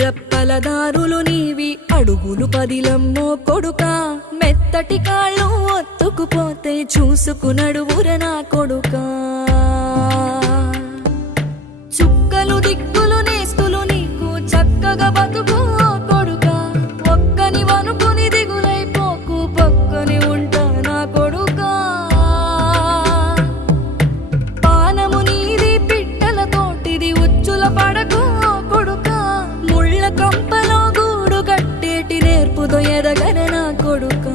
రెప్పలదారులు నీవి అడుగులు పదిలమ్మో కొడుకా మెత్తటి కాళ్ళు ఒత్తుకుపోతే చూసుకునడువుర నా కొడుకా చుక్కలు దిక్కులు నేస్తులు నీకు చక్కగా బతుకు కొడుకా ఒక్కని వనుకుని దిగులైపోకు పక్కని ఉంటా నా కొడుకా పానము నీది పిట్టల తోటిది ఉచ్చుల పడకు కొడుకా ముళ్ళ కంపలో గూడు కట్టేటి నేర్పుతో ఎదగన నా కొడుకా